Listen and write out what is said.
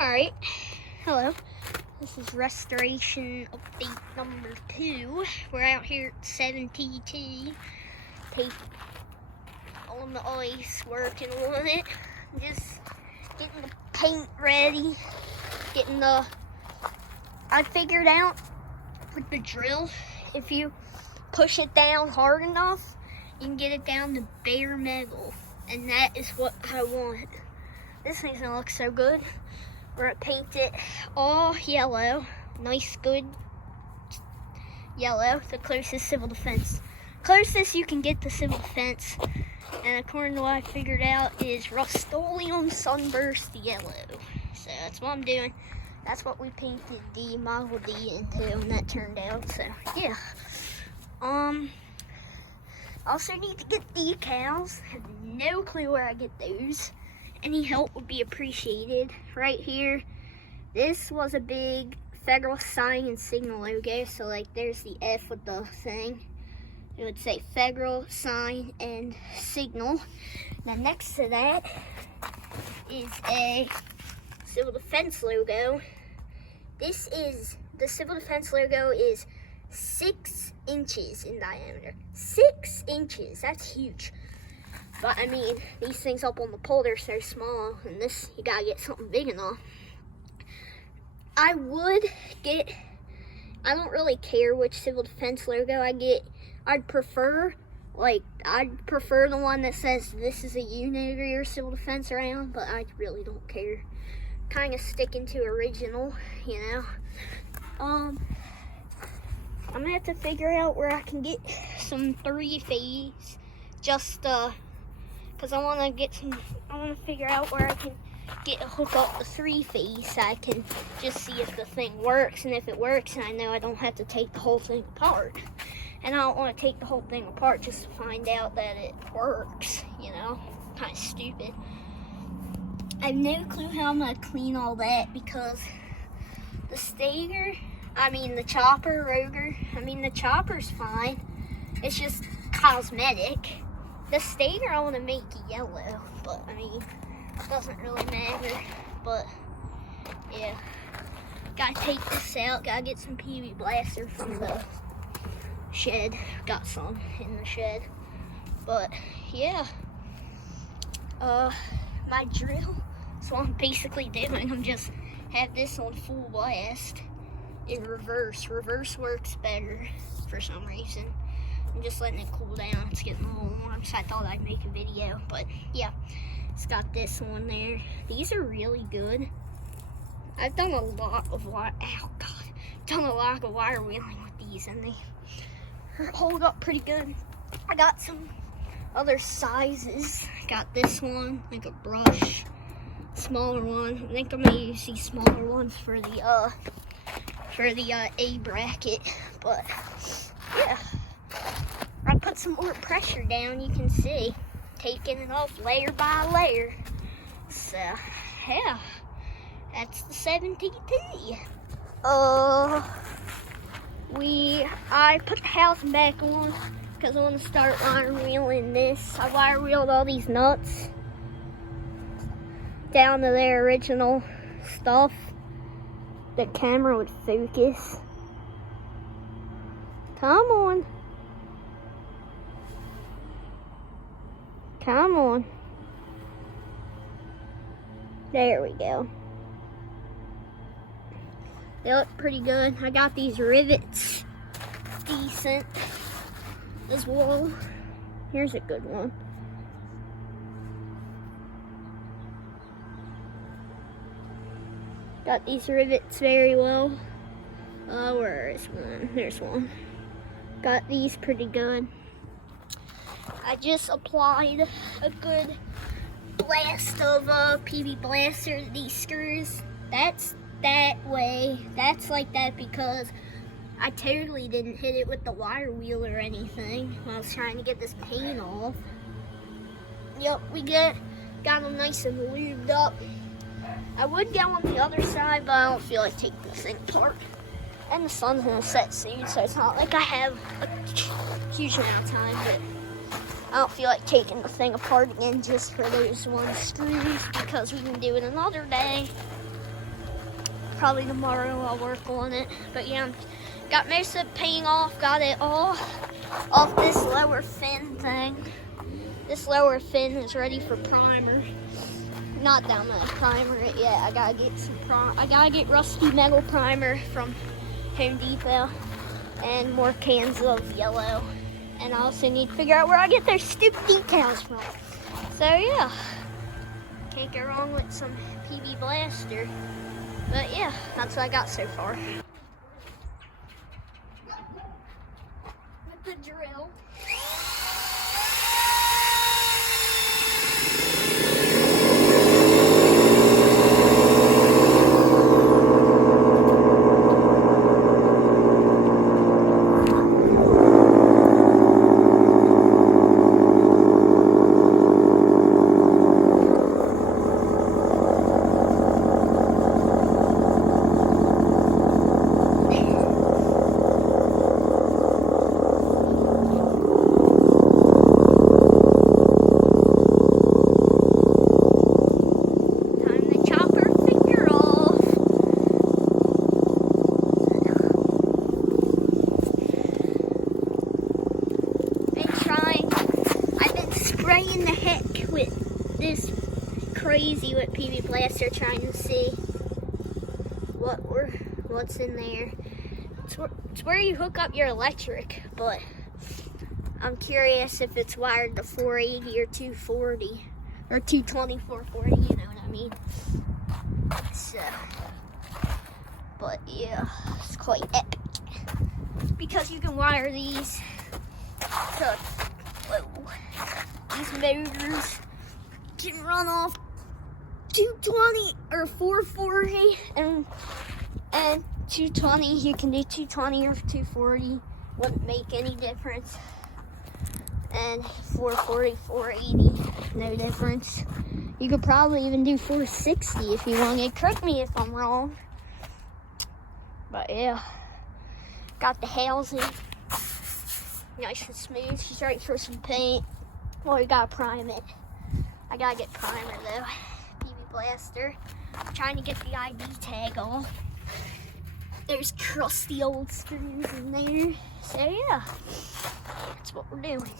Alright, hello. This is restoration update number 2. We're out here at 7TT, tape on the ice, working on it. Just getting the paint ready, I figured out with the drill, if you push it down hard enough, you can get it down to bare metal. And that is what I want. This thing's gonna look so good. We're gonna paint it all yellow, nice good yellow, the closest civil defense. Closest you can get to civil defense, and according to what I figured out, is Rust-Oleum Sunburst Yellow. So that's what I'm doing. That's what we painted the Model D into, and that turned out, so yeah. Also need to get decals. Have no clue where I get those. Any help would be appreciated. Right here, this was a big Federal Sign and Signal logo. So like there's the F with the thing. It would say Federal Sign and Signal. Then next to that is a Civil Defense logo. The Civil Defense logo is 6 inches in diameter. 6 inches, that's huge. But I mean, these things up on the pole, they're so small, and this, you gotta get something big enough. I don't really care which civil defense logo I get. I'd prefer the one that says this is a unit or your civil defense around, but I really don't care. Kind of sticking to original, you know. I'm gonna have to figure out where I can get some 3-phase, just because I want to figure out where I can hook up the 3-phase so I can just see if the thing works, and if it works, I know I don't have to take the whole thing apart. And I don't want to take the whole thing apart just to find out that it works, you know, kind of stupid. I have no clue how I'm going to clean all that, because the chopper's fine. It's just cosmetic. The Stager I want to make yellow, but I mean, it doesn't really matter. But yeah, gotta take this out. Gotta get some PV Blaster from the shed. Got some in the shed. But yeah, my drill. So I'm basically doing, I'm just have this on full blast in reverse. Reverse works better for some reason. I'm just letting it cool down. It's getting a little warm, so I thought I'd make a video. But yeah, it's got this one there. These are really good. I've done a lot of wire wheeling with these, and they hold up pretty good. I got some other sizes. I got this one, like a brush, smaller one. I think I'm gonna use these smaller ones for the A bracket. But yeah, I put some more pressure down, you can see, taking it off layer by layer. So yeah, that's the 7TT. I put the housing back on because I want to start wire wheeling this. I wire wheeled all these nuts down to their original stuff. The camera would focus. Come on. Come on. There we go. They look pretty good. I got these rivets decent as well. Here's a good one. Got these rivets very well. Where is one? There's one. Got these pretty good. I just applied a good blast of PV Blaster to these screws. That's that way. That's like that because I totally didn't hit it with the wire wheel or anything when I was trying to get this paint off. Yep, we got them nice and lubed up. I would go on the other side, but I don't feel like taking this thing apart. And the sun's gonna set soon, so it's not like I have a huge amount of time, but I don't feel like taking the thing apart again just for those one screws, because we can do it another day. probably tomorrow I'll work on it. But yeah, got most of the paint off, got it all off this lower fin thing. This lower fin is ready for primer. Not that much primer it yet. I gotta get some I gotta get rusty metal primer from Home Depot and more cans of yellow. And I also need to figure out where I get those stupid decals from. So yeah, can't go wrong with some PB Blaster. But yeah, that's what I got so far. With the drill. Spraying the heck with this crazy with PB Blaster, trying to see what's in there. It's where you hook up your electric, but I'm curious if it's wired to 480 or 240 or 220, 440. You know what I mean? So, but yeah, it's quite epic because you can wire these to. These motors can run off 220 or 440 and 220. You can do 220 or 240. Wouldn't make any difference. And 440, 480, no difference. You could probably even do 460 if you wanted. Correct me if I'm wrong. But yeah, got the housing nice and smooth. She's ready for some paint. Well, we gotta prime it. I gotta get primer though. PB Blaster. I'm trying to get the ID tag off. There's crusty old screws in there. So yeah, that's what we're doing.